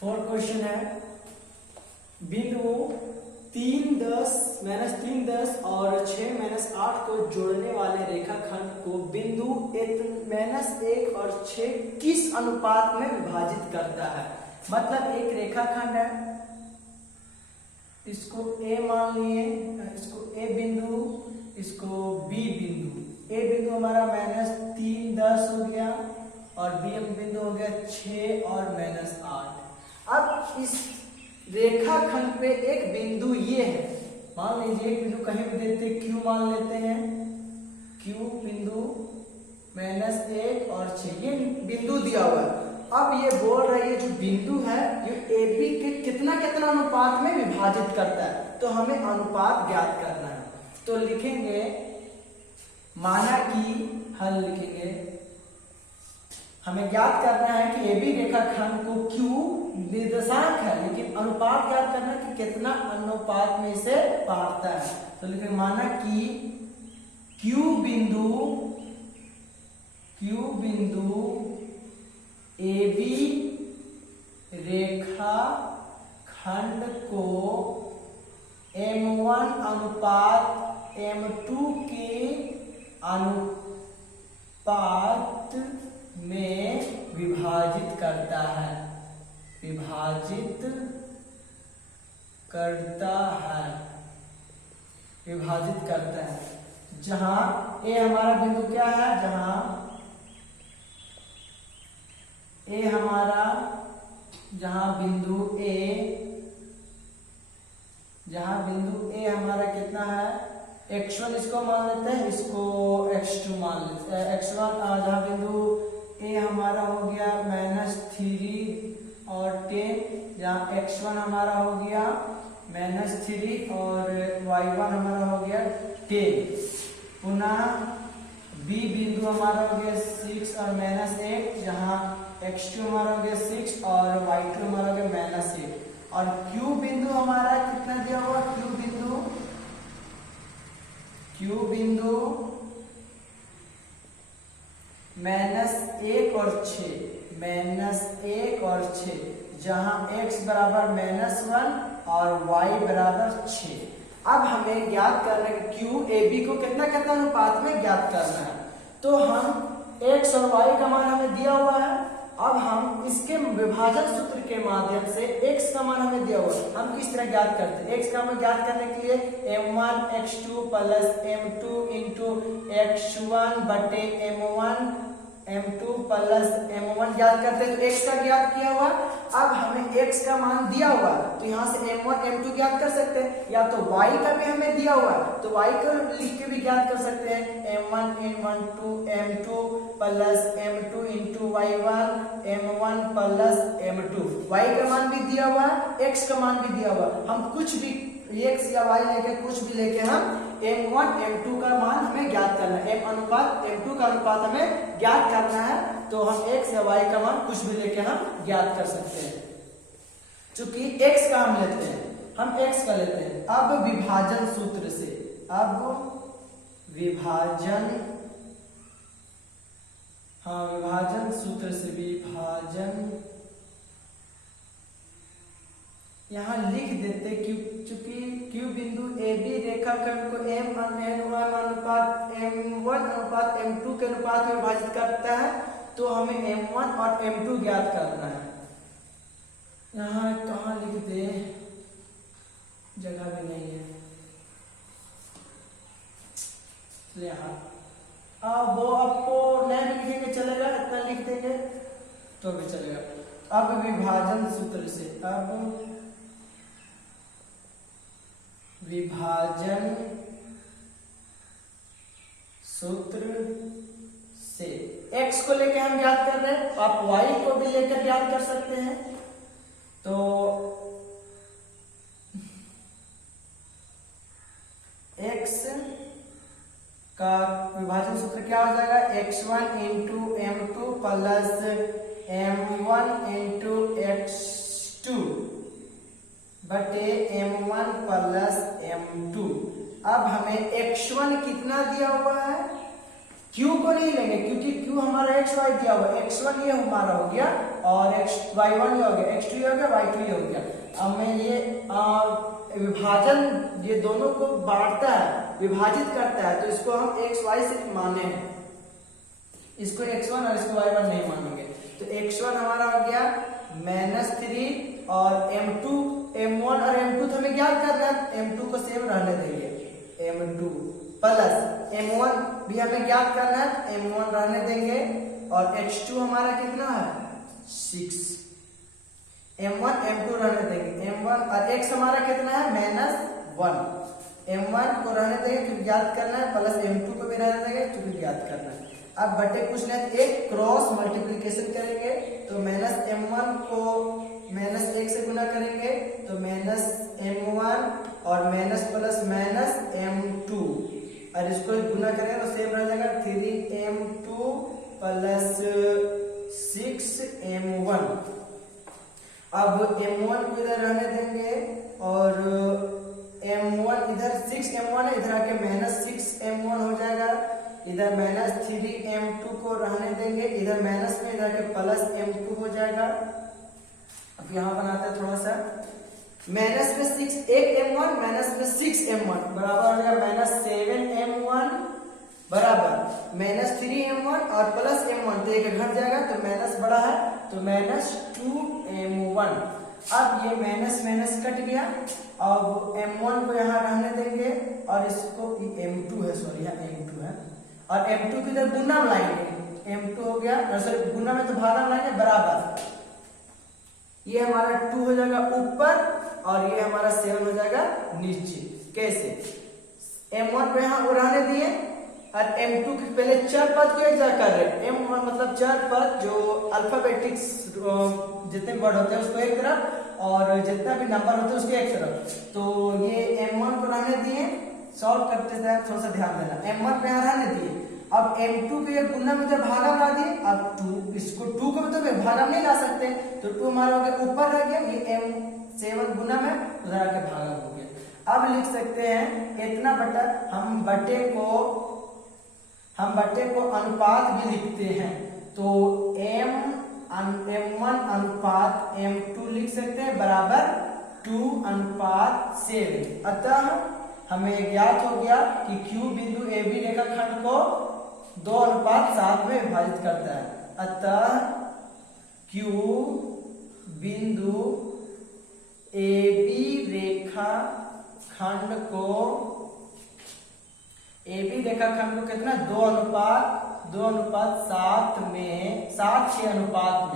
Fourth question है बिंदु 3 10 -3 10 और 6 -8 को जोड़ने वाले रेखाखंड को बिंदु -1 और 6 किस अनुपात में विभाजित करता है। मतलब एक रेखाखंड है, इसको A मान लिए, इसको A बिंदु, इसको B बिंदु। A बिंदु हमारा -3 10 हो गया और B बिंदु हो गया 6 और -8। अब इस रेखाखंड पे एक बिंदु ये है, मान लीजिए एक बिंदु कहीं भी देते Q मान लेते हैं, Q बिंदु -1 और 6 ये बिंदु दिया हुआ है। अब ये बोल रहा है ये जो बिंदु है ये AB के कितना कितना अनुपात में विभाजित करता है, तो हमें अनुपात ज्ञात करना है। तो लिखेंगे माना कि हल लिखेंगे, हमें ज्ञात करना है कि AB रेखाखंड को Q निर्देशांक है लेकिन अनुपात ज्ञात करना है कि कितना अनुपात में इसे बांटता है। तो लिखेंगे माना कि Q बिंदु AB रेखा खंड को M1 अनुपात M2 के अनुपात में विभाजित करता है, विभाजित करता है। जहां A हमारा बिंदु क्या है, जहां बिंदु A हमारा कितना है x1, इसको मान लेते हैं, इसको x2 मान लेते हैं। x1 जहां बिंदु A हमारा हो गया -3 और 10, जहां x1 हमारा हो गया -3 और y1 हमारा हो गया 10। पुनः B बिंदु हमारा हो गया 6 और -1, जहां x2 हमारा हो गया 6 और y2 हमारा हो गया -8। और Q बिंदु हमारा कितना दिया हुआ, Q बिंदु -1 और 6, जहां x बराबर -1 और y बराबर 6। अब हमें ज्ञात करना है कि Q AB को कितना कितना अनुपात में ज्ञात करना है। तो हम x और y का मान हमें दिया हुआ है, अब हम इसके विभाजन सूत्र के माध्यम से x का मान हमें दिया हुआ है, हम किस तरह ज्ञात करते हैं। x का मान ज्ञात करने के लिए m1 x2 plus m2 into x1 बटे m2 प्लस m1 ज्ञात करते हैं। तो x का ज्ञात किया हुआ, अब हमें x का मान दिया हुआ तो यहाँ से m1 m2 ज्ञात कर सकते हैं, या तो y का भी हमें दिया हुआ तो y को लिख के भी ज्ञात कर सकते हैं। m1 m2 plus m2 into y1 m1 plus m2, y का मान भी दिया हुआ x का मान भी दिया हुआ। हम कुछ भी x या y लेके कुछ भी लेके हम m1 m2 का मान हमें ज्ञात करना है, m अनुपात m2 का अनुपात हमें ज्ञात करना है। तो हम x या y का मान कुछ भी लेके हम ज्ञात कर सकते हैं। चूंकि x का हम लेते हैं, हम x का लेते हैं। अब विभाजन सूत्र से, विभाजन सूत्र से यहाँ लिख देते चूंकि Q बिंदु AB रेखाखंड को M1 अनुपात M2 के अनुपात में विभाजित करता है, तो हमें M1 और M2 ज्ञात करना है। यहाँ कहाँ लिख दे, जगह भी नहीं है, यहाँ अब वो आपको नहीं भी लिखेंगे चलेगा, इतना लिख देंगे तो भी चलेगा। अब विभाजन सूत्र से, विभाजन सूत्र से x को लेकर हम ज्ञात कर रहे हैं, आप y को भी लेकर ज्ञात कर सकते हैं। तो x का विभाजन सूत्र क्या हो जाएगा, x1 into m2 plus m1 into x2 बटे m1 प्लस m2। अब हमें x1 कितना दिया हुआ है, क्यू को नहीं लेंगे क्योंकि क्यू हमारा एक्स वाई दिया हुआ, x1 ये हमारा हो गया और y1 ये हो गया, x2 ये हो गया, y2 ये हो गया। अब मैं ये विभाजन ये दोनों को बांटता है, विभाजित करता है, तो इसको हम x y सिर्फ माने हैं, इसको x1 और इसको y1 नहीं मानेंगे। तो x1 हमारा हो गया -3 और m1 और m2 तो हमें ज्ञात करना है, m2 को सेम रहने देंगे, m2 प्लस m1 भी हमें ज्ञात करना है, m1 रहने देंगे और h2 हमारा कितना है 6, m1 m2 रहने देंगे, m1 और x हमारा कितना है -1, m1 को रहने देंगे क्योंकि ज्ञात करना है, प्लस m2 को भी रहने देंगे क्योंकि ज्ञात करना है। अब बटे कुछ नहीं, एक क्रॉस मल्टीप्लिकेशन करेंगे तो -m1 को -1 से गुना करेंगे तो -m1 और माइनस प्लस -m2 और इसको गुना करेंगे तो सेम रह जाएगा 3m2 प्लस 6m1। अब m1 को इधर रहने देंगे और m1 इधर 6m1 है, इधर आके -6m1 हो जाएगा, इधर -3m2 को रहने देंगे, इधर माइनस में इधर के प्लस m2 हो जाएगा। अब यहाँ बनाते हैं थोड़ा सा, माइनस में 8m1 माइनस में 6m1 बराबर हो जाएगा -7m1 बराबर -3m1 और प्लस m1, तो एक घट जाएगा तो माइनस बड़ा है तो -2m1। अब ये माइनस माइनस कट गया, अब m1 को यहाँ रहने देंगे और इसको m2 है, सॉरी यहाँ m2 है और m2 की इधर गुना में लाएंगे, m2 हो गया सॉरी गुना में तो भागा में लाएंगे बराबर, ये हमारा 2 हो जाएगा ऊपर और ये हमारा 7 हो जाएगा नीचे। कैसे, m1 को यहाँ रहने दिए और m2 के पहले चार पद को एक जगह कर रहे हैं, m1 मतलब चार पद जो अल्फाबेटिक्स जितने वर्ड होते हैं उसको एक तरफ और जितना भी नंबर होते हैं उसको एक तरफ, तो ये m1 को रहने दिए, सॉल्व करते टाइम थोड़ा सा ध्यान देना, m1 को यहाँ रहने दिए, अब m2 को ये गुना में जब भागा ला दिए, अब 2 इसको 2 को तो भागा नहीं ला सकते तो 2 हमारा हो गया ऊपर रह गया, ये m7 गुना में उधर आके भागा हो गया। अब लिख सकते हैं इतना बटा, हम बटे को अनुपात भी लिखते हैं तो m1 अनुपात m2 लिख सकते हैं बराबर 2:7। अतः हमें ज्ञात हो गया कि Q बिंदु AB रेखाखंड को 2:7 में विभाजित करता है। अतः Q बिंदु AB रेखाखंड को कितना 2:7 में 7 के अनुपात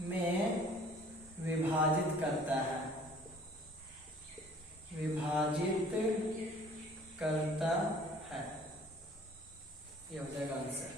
में विभाजित करता है, ये हो जाएगा आंसर।